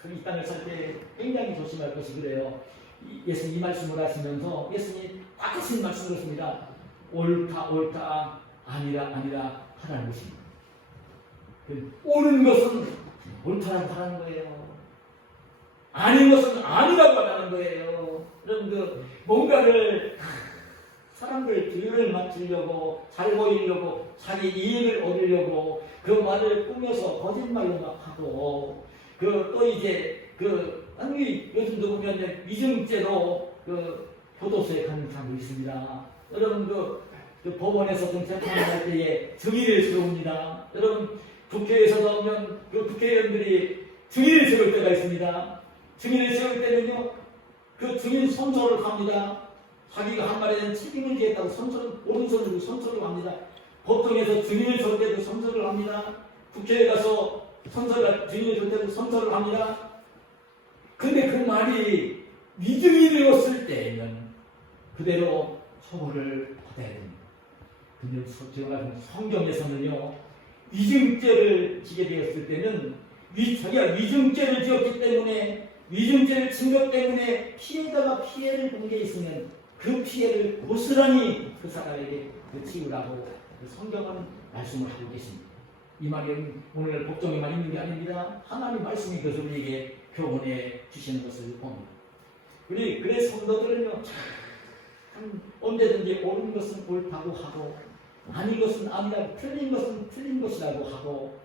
이 땅을 살 때 굉장히 조심할 것이 그래요. 예수님 이 말씀을 하시면서 예수님이 딱 하신 말씀을 했습니다. 옳다 아니라 하라는 것입니다. 옳은 것은 옳다라고 하라는 거예요. 아닌 것은 아니라고 하라는 거예요. 여러분, 뭔가를 사람들 뒤를 맞추려고, 잘 보이려고, 자기 이익을 얻으려고 그 말을 꾸며서 거짓말로 막 하고, 또 이제 아니 요즘도 보면 위증죄로 교도소에 가는 사람도 있습니다. 여러분 그 법원에서 재판을 할 때에 증인을 세웁니다. 여러분 국회에서 보면 그 국회의원들이 증인을 세울 때가 있습니다. 증인을 세울 때는요, 그 증인 선서를 합니다. 자기가 한 말에는 책임을 지겠다고 오른손으로 선서를 합니다. 법정에서 증인을 줄 때도 선서를 합니다. 국회에 가서 증인을 줄 때도 선서를 합니다. 근데 그 말이 위증이 되었을 때에는 그대로 처벌을 받아야 됩니다. 근데 제가 성경에서는요, 위증죄를 지게 되었을 때는 자기가 위증죄를 지었기 때문에, 위증죄를 진 것 때문에 피해자가 피해를 본 게 있으면 그 피해를 고스란히 그 사람에게 치우라고 성경은 말씀을 하고 계십니다. 이 말은 오늘 법정에만 있는 게 아닙니다. 하나님 말씀이 그것을 우리에게 교훈해 주시는 것을 봅니다. 그래 성도들은요, 참 언제든지 옳은 것은 옳다고 하고 아닌 것은 아니라고, 틀린 것은 틀린 것이라고 하고,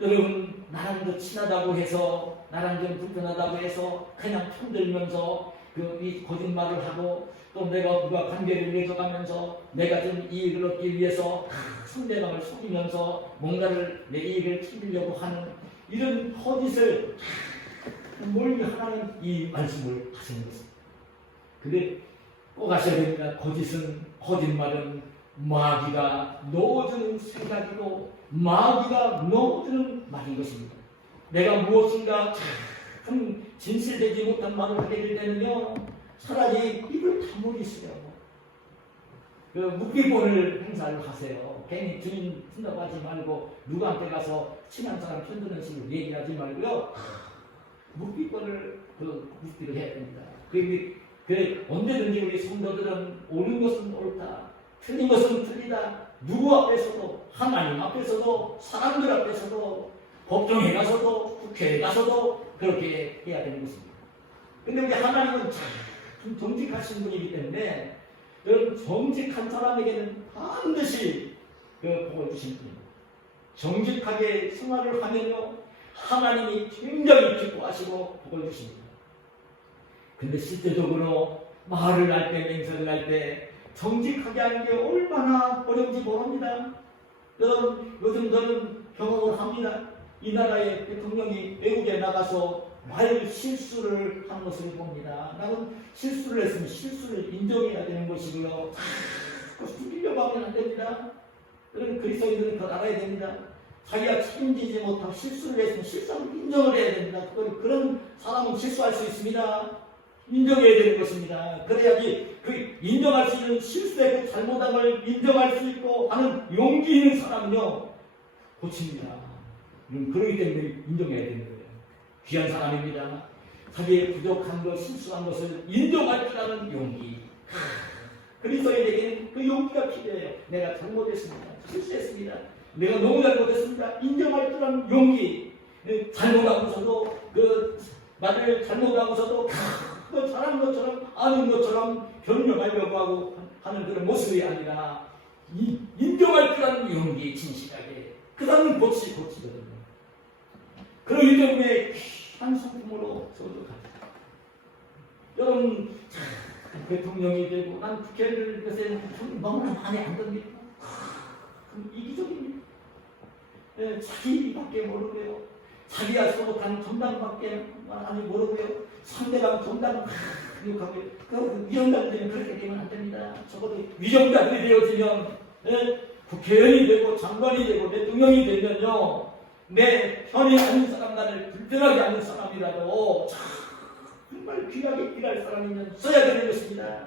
여러분 나랑 더 친하다고 해서, 나랑 좀 불편하다고 해서 그냥 편들면서 이 거짓말을 하고, 또 내가 누가 관계를 맺어가면서 내가 좀 이익을 얻기 위해서 상대방을 속이면서 뭔가를 내 이익을 챙기려고 하는 이런 거짓을 멀리 하나는 이 말씀을 하시는 것입니다. 근데 꼭 아셔야 됩니다. 거짓말은 마귀가 넣어주는 생각이고 마귀가 넣어주는 말인 것입니다. 내가 무엇인가 참 진실되지 못한 말을 하게 될 때는요, 차라리 입을 다물으시려고 그 묵비권을 행사를 하세요. 괜히 주님 쓴다고 하지 말고 누구한테 가서 친한 사람 편드는 식으로 얘기하지 말고요, 묵비권을 묵비를 해야 됩니다. 그래 언제든지 우리 성도들은 옳은 것은 옳다, 틀린 것은 틀리다, 누구 앞에서도, 하나님 앞에서도, 사람들 앞에서도, 법정에 가서도, 국회에 가서도 그렇게 해야 되는 것입니다. 근데 우리 하나님은 참 정직하신 분이기 때문에 여러분, 정직한 사람에게는 반드시 복을 주신 분입니다. 정직하게 생활을 하면요, 하나님이 굉장히 기뻐하시고 복을 주십니다. 근데 실제적으로 말을 할 때, 맹세를 할 때 정직하게 하는 게 얼마나 어려운지 모릅니다. 여러분, 요즘 저는 경험을 합니다. 이 나라의 대통령이 외국에 나가서 말 실수를 한 것을 봅니다. 나는 실수를 했으면 실수를 인정해야 되는 것이고요, 자꾸 숨기려고 하면 안 됩니다. 여러분, 그리스도인들은 그걸 알아야 됩니다. 자기가 책임지지 못하고 실수를 했으면 실수를 인정을 해야 됩니다. 그런 사람은 실수할 수 있습니다. 인정해야 되는 것입니다. 그래야지 인정할 수 있는 실수의 잘못함을 인정할 수 있고 하는 용기 있는 사람은요, 고칩니다. 그러기 때문에 인정해야 되는 거예요. 귀한 사람입니다. 자기의 부족한 것, 실수한 것을 인정할 줄 아는 용기. 그리스도인에게는 그 용기가 필요해요. 내가 잘못했습니다. 실수했습니다. 내가 너무 잘못했습니다. 인정할 줄 아는 용기. 잘못하고서도 말을 잘못하고서도 잘하는 것처럼 아는 것처럼 변명하려고 하는 그런 모습이 아니라 인정할 줄 아는 용기, 진실하게. 그 사람은 고치거든요. 그러기 때문에 한 성품으로 소득합니다. 여러분, 대통령이 되고 난 국회를 요새 너무나 마음에 안 듭니다. 이기적입니다. 자기밖에 모르고요, 자기가 소득한 정당밖에 모르고요, 상대방 정당은 욕하고요. 위정자들이 그렇게 되면 안 됩니다. 적어도 위정자들이 되어지면 국회의원이 되고 장관이 되고 대통령이 되면요, 내 편이 아닌 사람, 나를 불편하게 하는 사람이라도 정말 귀하게 일할 사람이면 써야 되는 것입니다.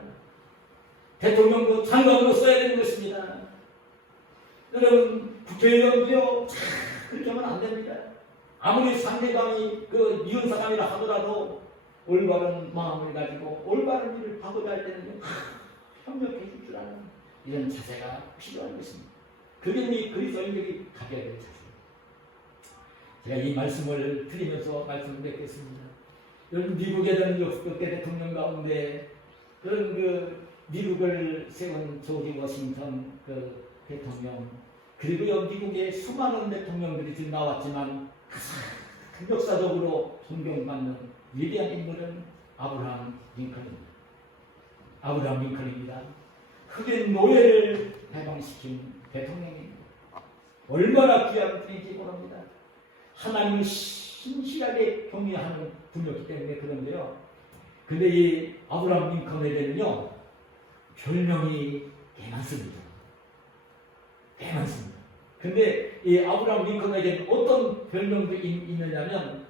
대통령도 장관으로 써야 되는 것입니다. 여러분, 국회의원도요, 그렇게 하면 안 됩니다. 아무리 상대방이 미운 사람이라 하더라도 올바른 마음을 가지고 올바른 일을 하고자 할 때는 협력해 줄 줄 아는 이런 자세가 필요한 것입니다. 그게 우리 그리스도인들이 가져야 될 자세입니다. 제가 이 말씀을 드리면서 말씀을 맺겠습니다. 여러분, 미국에 대한 역대 대통령 가운데 그런 미국을 세운 조지 워싱턴 대통령, 그리고 미국의 수많은 대통령들이 지금 나왔지만 가장 역사적으로 존경받는 위대한 인물은 아브라함 링컨입니다. 아브라함 링컨입니다. 흑인 노예를 해방시킨 대통령입니다. 얼마나 귀한 분인지 모릅니다. 하나님을 신실하게 경외하는 분이었기 때문에 그런데요. 근데 이 아브라함 링컨에게는요, 별명이 꽤 많습니다. 꽤 많습니다. 근데 이 아브라함 링컨에게 어떤 별명도 있느냐면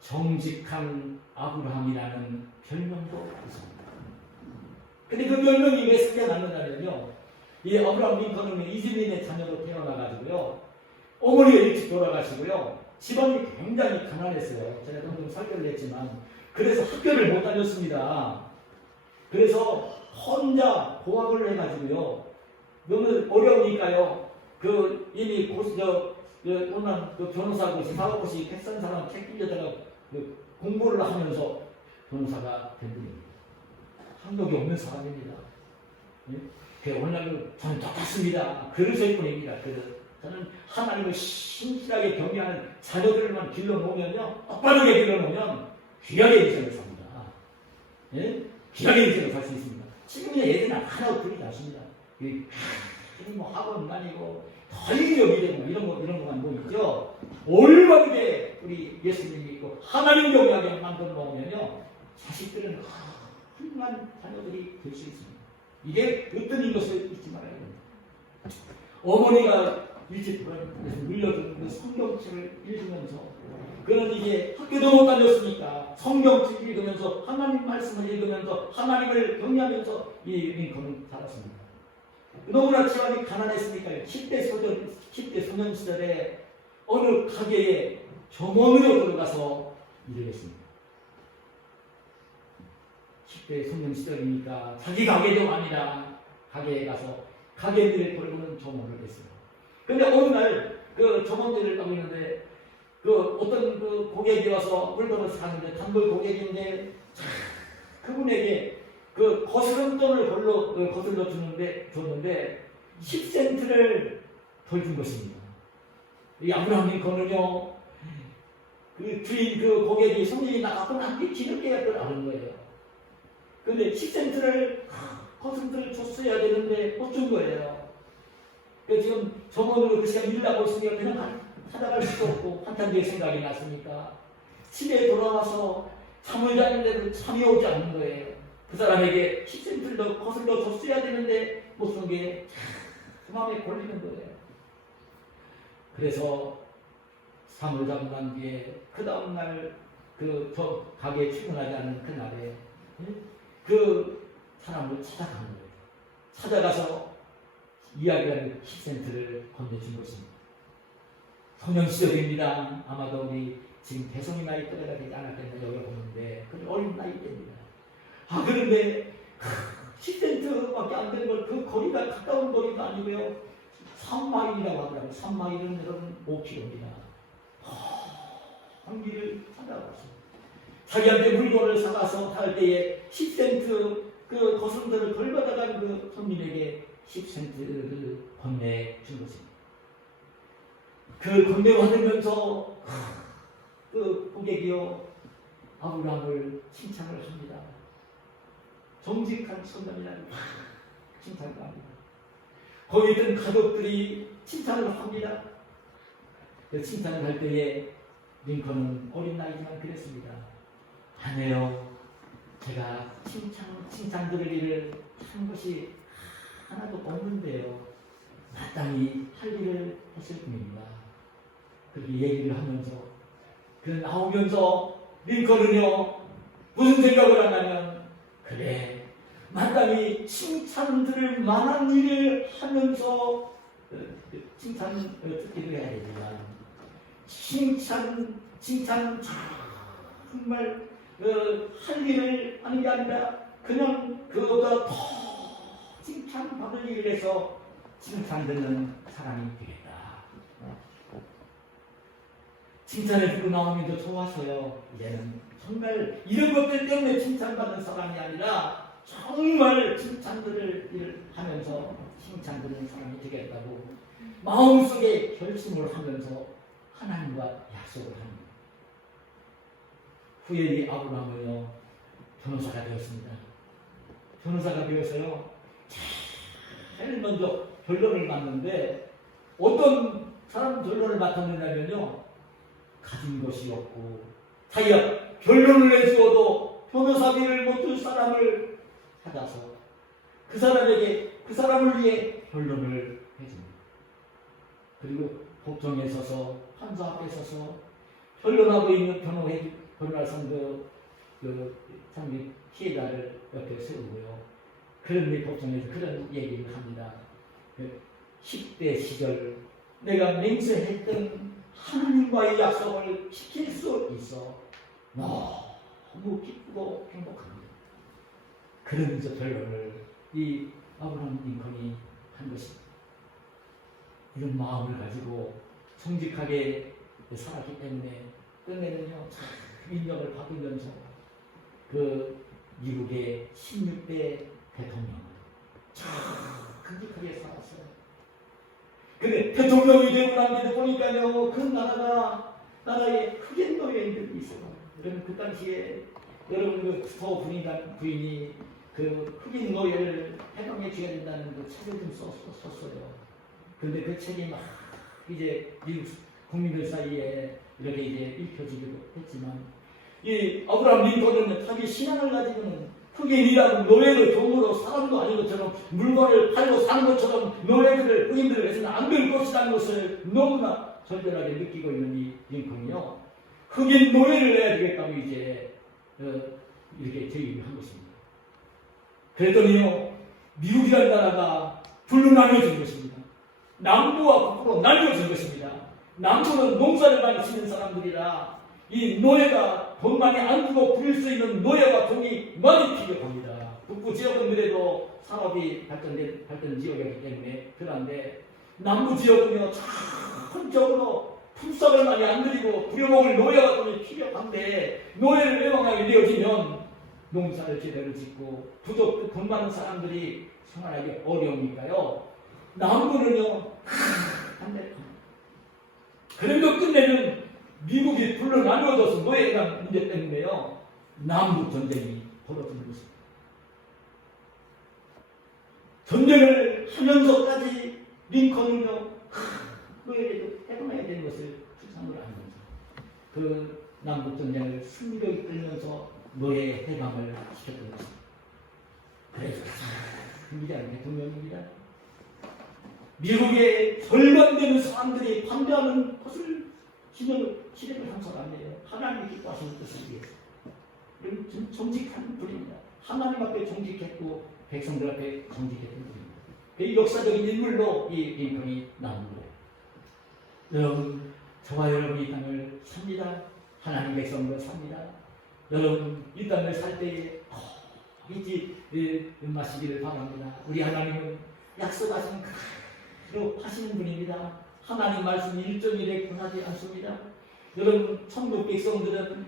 정직한 아브라함이라는 별명도 있습니다. 근데 그 별명이 왜 생겨났느냐면요, 이 아브라함 링컨은 이주민의 자녀로 태어나가지고요, 어머니가 일찍 돌아가시고요, 집안이 굉장히 가난했어요. 제가 좀 설교를 했지만, 그래서 학교를 못 다녔습니다. 그래서 혼자 고학을 해가지고요, 너무 어려우니까요, 이미 오늘 변호사고 사법고시 패스한 사람 책 빌려다가 공부를 하면서 변호사가 된 분입니다. 학력이 없는 사람입니다. 예? 오늘 저는 똑같습니다. 그릇일 뿐입니다. 저는 하나님을 신실하게 경외하는 자녀들만 길러놓으면요, 똑바르게 길러놓으면 귀하게 인생을 삽니다. 예? 귀하게 인생을 살 수 있습니다. 지금의 애들은 하나 둘이 다십니다. 학원 다니고 덜력이 이런 것만 보이죠. 올바르게 우리 예수님이 있고 하나님 경외하게 만들어 놓으면요, 자식들은 훌륭한 자녀들이 될 수 있습니다. 이게 으뜸인 것을 잊지 말아야 됩니다. 어머니가 일찍 돌아가면서 물려준 그 성경책을 읽으면서, 그는 이제 학교도 못 다녔으니까 성경책 읽으면서 하나님 말씀을 읽으면서 하나님을 경외하면서 이 링컨은 살았습니다. 너무나 집안이 가난했으니까 10대 소년 시절에 어느 가게에 점원으로 들어가서 일을 했습니다. 10대 소년 시절이니까 자기 가게도 아니라 가게에 가서 가게들을 돌보는 점원을 했어요. 근데 어느 날 그 점원들을 딱 있는데 어떤 고객이 와서 물건을 사는데, 단골 고객인데, 그분에게 거스름 돈을 거슬러 줬는데 10센트를 덜 준 것입니다. 이 아브라함 링컨은요, 주인 고객이 손님이 나가고 나한테 뒤늦게 하는 거예요. 근데 10센트를 거스름돈을 줬어야 되는데 못 준 거예요. 지금 점원으로 그 시간 일을 하고 있으니까 그냥 찾아갈 수도 없고 한참 뒤에 생각이 났으니까 집에 돌아와서 잠을 자는데도 잠이 오지 않는 거예요. 그 사람에게 10센트를 더 거슬러 줬어야 되는데 못 준 게 그 마음에 걸리는 거예요. 그래서 잠을 자고 난 뒤에 그 다음날 저 가게에 출근하지 않는 그날에 그 사람을 찾아간 거예요. 찾아가서 이야기하는 10센트를 건네준 것입니다. 소년 시절입니다. 아마도 우리 지금 대성이 나이 때가 되지 않았겠나 여기 보는데, 그 어린 나이 때입니다. 그런데 10센트밖에 안 되는 걸, 그 거리가 가까운 거리도 아니고요, 3마일이라고 하더라고요. 3마일은 여러분 5km입니다. 한 길을 찾아갔어요. 자기한테 물건을 사가서 할 때에 10센트 거스름돈을 덜 받아간 그 손님에게 10센트를 건네준 것입니다. 건네받으면서 고객이요, 아브라함을 칭찬을 합니다. 정직한 소년이라는 칭찬을 합니다. 거기 있던 가족들이 칭찬을 합니다. 그 칭찬을 할 때에 링컨은 어린 나이지만 그랬습니다. 아내요, 제가 칭찬 들을 일을 한 것이 하나도 없는데요, 마땅히 할 일을 했을 뿐입니다. 그렇게 얘기를 하면서 나오면서 링컨은요, 무슨 생각을 하냐면, 그래, 마땅히 칭찬 들을 만한 일을 하면서 칭찬을 듣기도 해야 되지만, 칭찬 정말 할 일을 하는 게 아니라 그냥 그거보다 더 칭찬받을 일을 해서 칭찬 듣는 사람이 되겠다. 칭찬을 듣고 나오면 더 좋아서요, 이제는 정말 이런 것들 때문에 칭찬받는 사람이 아니라 정말 칭찬들을 일을 하면서 칭찬 듣는 사람이 되겠다고 마음속에 결심을 하면서 하나님과 약속을 합니다. 후에 이 아브라함은요, 변호사가 되었습니다. 변호사가 되어서요, 제일 먼저 변론을 맡는데, 어떤 사람 변론을 맡았느냐면요, 가진 것이 없고 자기가 변론을 해주어도 변호사비를 못 줄 사람을 찾아서 그 사람을 위해 변론을 해줍니다. 그리고 법정에 서서 판사 앞에 서서 변론하고 있는 변호할 상대 상대 피해자를 옆에 세우고요. 그런데 법정에서 그런 얘기를 합니다. 10대 시절 내가 맹세했던 하나님과의 약속을 지킬 수 있어 너무 기쁘고 행복합니다. 그러면서 변론을 이 아브라함 링컨이 한 것입니다. 이런 마음을 가지고 정직하게 살았기 때문에 끝내는요 인정을 받으면서 그 미국의 16대 대통령을 참 정직하게 살았어요. 근데 대통령이 되고 난 뒤에 보니까요 그 나라에 흑인 노예인들이 있어요. 여러분 그 당시에 여러분 그 스토어 부인이 그 흑인 노예를 해방해 줘야 된다는 그 책을 좀 썼어요. 근데 그 책이 막 이제 미국 국민들 사이에 이렇게 이제 읽혀지기도 했지만 이 아브라함 링컨은 자기 신앙을 가지고는 흑인이라는 노예를 종으로 사람도 아닌 것처럼 물건을 팔고 사는 것처럼 노예들을 흑인들을 해서는 안 될 것이라는 것을 너무나 절절하게 느끼고 있는 이 링컨이요 흑인 노예를 내야 되겠다고 이제 이렇게 제의를 한 것입니다. 그랬더니요 미국이라는 나라가 둘로 나뉘어진 것입니다. 남부와 북부로 나뉘어진 것입니다. 남부는 농사를 많이 짓는 사람들이라 이 노예가 돈 많이 안 주고 부릴 수 있는 노예와 돈이 많이 필요합니다. 북부 지역은 그래도 산업이 발전 지역이기 때문에 그런데 남부 지역은요 전적으로 품삯을 많이 안 드리고 부려먹을 노예와 돈이 필요한데 노예를 외방하게 되어지면 농사를 제대로 짓고 부족 돈 많은 사람들이 생활하기 어려우니까요. 남부는요 반대합니다. 그런데 끝내는 미국이 둘로 나누어져서 노예가 문제 때문에요 남북 전쟁이 벌어지는 것입니다. 전쟁을 하면서까지 링컨은요 노예를 해방해야 되는 것을 추상을 하면서 그 남북 전쟁을 승리로 이끌면서 노예 해방을 시켰던 것입니다. 그래서 위대한 대통령입니다. 미국의 절반 되는 사람들이 반대하는 것을 실행을 한 사람이에요. 하나님이 기뻐하시는 뜻을 위해서. 정직한 분입니다. 하나님 앞에 정직했고 백성들 앞에 정직했던 분입니다. 그 역사적인 인물로 이 링컨이 나온 거예요. 여러분, 저와 여러분이 이 땅을 삽니다. 하나님 백성으로 삽니다. 여러분, 이 땅을 살 때에 잊지 마시기를 바랍니다. 우리 하나님은 약속하신 그대로 하시는 분입니다. 하나님 말씀 일정일에 변하지 않습니다. 여러분, 천국 백성들은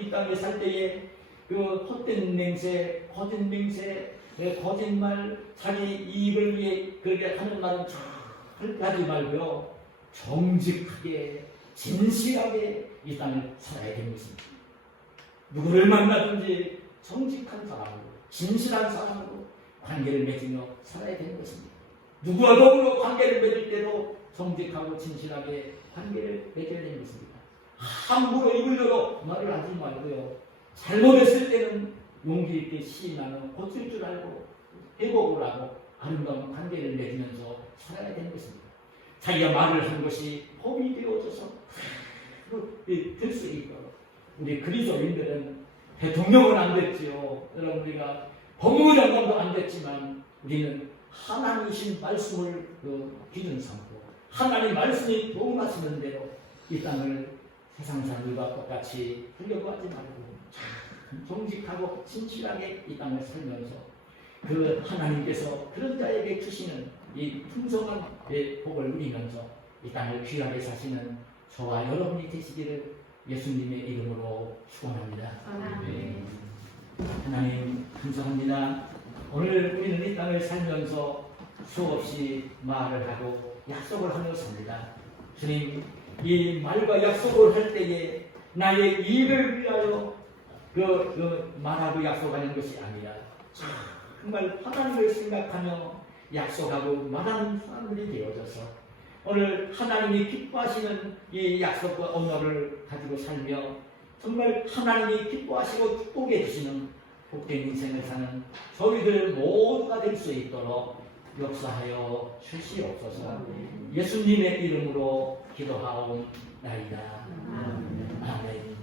이 땅에 살 때에 그 헛된 맹세, 거짓 맹세, 거짓말, 자기 이익을 위해 그렇게 하는 말은 절대 하지 말고요. 정직하게, 진실하게 이 땅을 살아야 되는 것입니다. 누구를 만나든지 정직한 사람으로, 진실한 사람으로 관계를 맺으며 살아야 되는 것입니다. 누구와 더불어 관계를 맺을 때도 정직하고 진실하게 관계를 맺어야 되는 것입니다. 함부로 입을 열어 말을 하지 말고요. 잘못했을 때는 용기 있게 시인하며 고칠 줄 알고 회복을 하고 아름다운 관계를 맺으면서 살아야 되는 것입니다. 자기가 말을 한 것이 법이 되어져서 될 수 있도록 우리 그리스도인들은 대통령은 안 됐지요. 여러분, 우리가 법무장관도 안 됐지만 우리는 하나님이신 말씀을 기준 삼고 하나님 말씀이 도움하시는 대로 이 땅을 세상 사람들과 똑같이 하려고 하지 말고 정직하고 진실하게 이 땅을 살면서 그 하나님께서 그런 자에게 주시는 이 풍성한 복을 누리면서 이 땅을 귀하게 사시는 저와 여러분이 되시기를 예수님의 이름으로 축원합니다. 하나님 감사합니다. 오늘 우리는 이 땅을 살면서 수없이 말을 하고 약속을 하며 삽니다. 주님, 이 말과 약속을 할 때에 나의 이익을 위하여 말하고 약속하는 것이 아니라 정말 하나님을 생각하며 약속하고 말하는 사람들이 되어져서 오늘 하나님이 기뻐하시는 이 약속과 언어를 가지고 살며 정말 하나님이 기뻐하시고 축복해 주시는 복된 인생을 사는 저희들 모두가 될 수 있도록 역사하여 주시옵소서. 예수님의 이름으로 기도하옵나이다. 아멘.